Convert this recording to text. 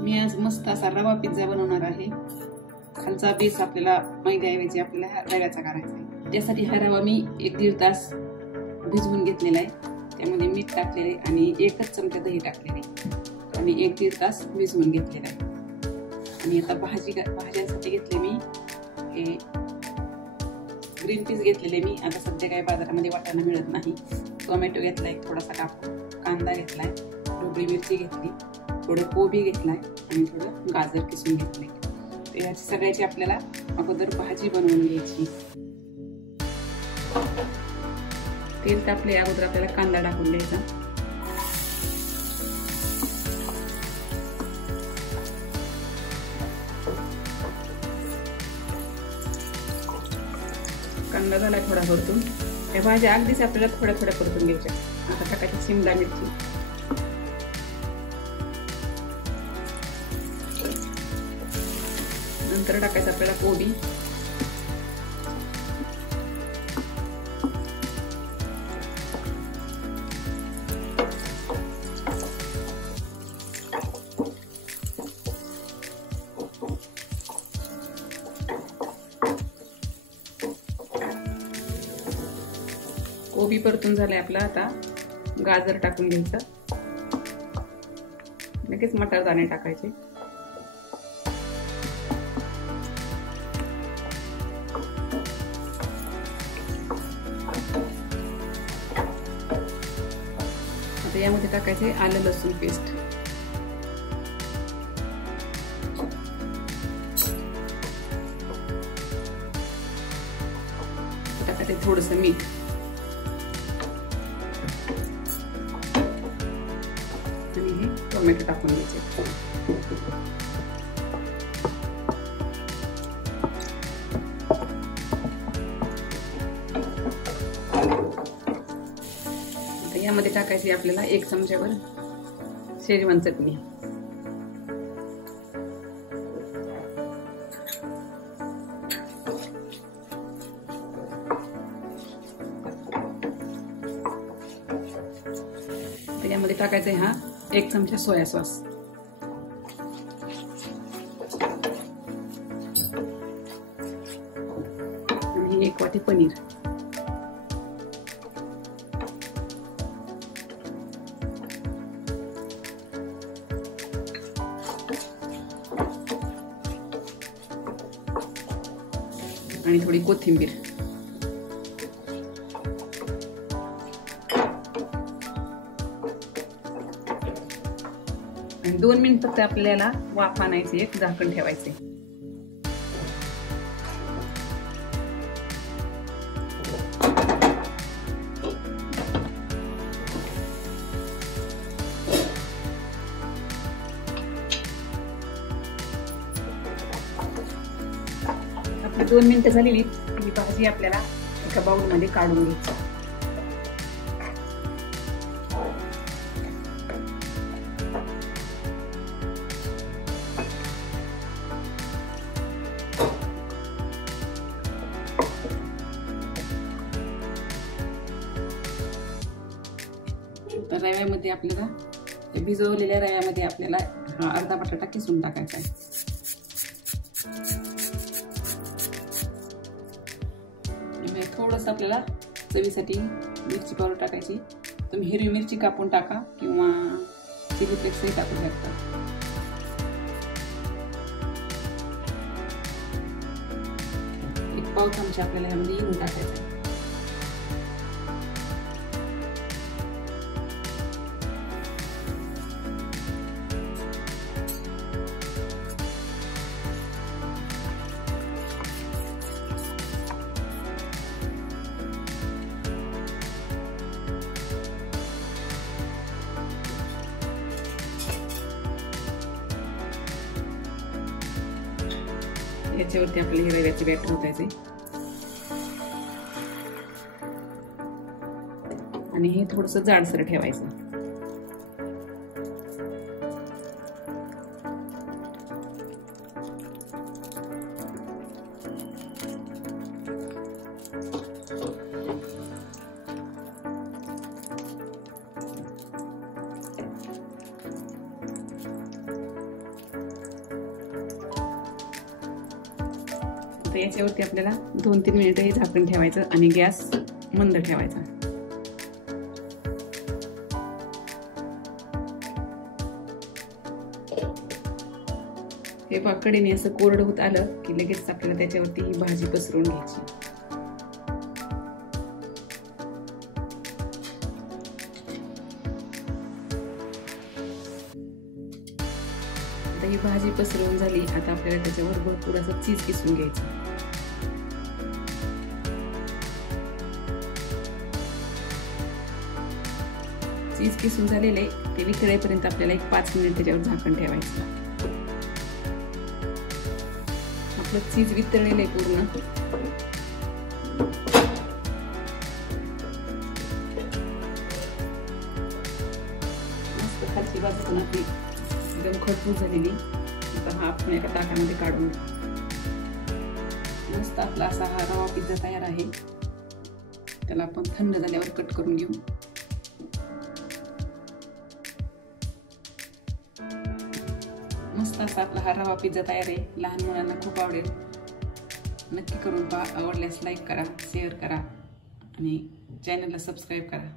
मी आज मस्त असा रवा पिझ्झा बनवणार आहे। खालचा बेस आपल्याला मैद्याऐवजी आपल्याला रव्याचा करायचा आहे। त्यासाठी हा रवा मी 1-1.5 तास भिजवून घेतलेला आहे। त्यामध्ये मीठ टाकलेले आणि 1 चमचा दही टाकलेले आणि 1-1.5 तास भिजवून घेतलेला आहे। आणि आता भाज्यांसाठी घेतले मी हे ग्रीन पीस घेतलेले मी। आता सध्या काही बाजारामध्ये वाटाणा मिळत नाही। टोमॅटो घेतलाय थोडासा कापून, कांदा घेतलाय, ढोबळी मिरची घेतली, थोडं कोबी घेतलाय आणि थोडं गाजर किसून घेतलंय। तर याची सगळ्याची आपल्याला अगोदर भाजी बनवून घ्यायची। तेल तापले अगोदर आपल्याला कांदा टाकून द्यायचा। कांदा झाला थोडा परतून, या भाज्या अगदीच आपल्याला थोड्या थोड्या परतून घ्यायच्या। आता टाकायची शिमला मिरची, नंतर टाकायचं आपल्याला कोबी, कोबी परतून झाले आपला। आता गाजर टाकून घ्यायचं, लगेच मटार दाणे टाकायचे। आता यामध्ये टाकायचे आलं लसूण पेस्ट, टाकायचे थोडस मीठ आणि हे टोमॅटो टाकून घ्यायचे। यामध्ये टाकायची आपल्याला 1 चमच्यावर शेजवान चटणी, यामध्ये टाकायचा हा 1 चमचा सोया सॉस, आणि 1 वाटी पनीर, आणि थोडी कोथिंबीर। आणि 2 मिनिट फक्त आपल्याला वाफ आणायची, एक झाकण ठेवायचे। आपली 2 मिनिटं झालेली ही भाजी आपल्याला एका बाउल मध्ये काढून घ्यायची। तर रव्यामध्ये आपल्याला भिजवलेल्या रव्यामध्ये आपल्याला अर्धा बटाटा किसून टाकायचा आहे। थोडस आपल्याला चवीसाठी मिरची पावडर टाकायची। तुम्ही हिरवी मिरची कापून टाका किंवा चिली फ्लेक्सही टाकू शकता। एक पाव चमचा आपल्याला यामध्ये हिंग टाकायचं। याच्यावरती आपल्याला रव्याचे बॅटर ओतायचे आणि हे थोडस जाडसर ठेवायचं। आता याच्यावरती आपल्याला 2-3 मिनिटं हे झाकण ठेवायचं आणि गॅस मंद ठेवायचा. हे कडेने असं कोरडं होत आलं की लगेच आपल्याला त्याच्यावरती ही भाजी पसरवून घ्यायची. आता ही भाजी पसरवून झाली. आता आपल्याला त्याच्यावर भरपूर असं चीज किसून घ्यायचं. चीज किसून झालेले ते वितळेपर्यंत आपल्याला एक 5 मिनिट त्याच्यावर झाकण ठेवायचं. आपलं चीज वितळलेलं आहे पूर्ण. मस्त खालची बाजू आपली एकदम खरपूस झालेली. आता हा आपण एका ताटामध्ये काढून मस्त आपला असा हा रवा पिझ्झा तयार आहे. त्याला आपण थंड झाल्यावर कट करून घेऊ. मस्त असा आपला हा रवा पिझ्झा तयार आहे. लहान मुलांना खूप आवडेल. नक्की करून पहा. आवडल्यास लाईक करा, शेअर करा आणि चॅनलला सबस्क्राईब करा.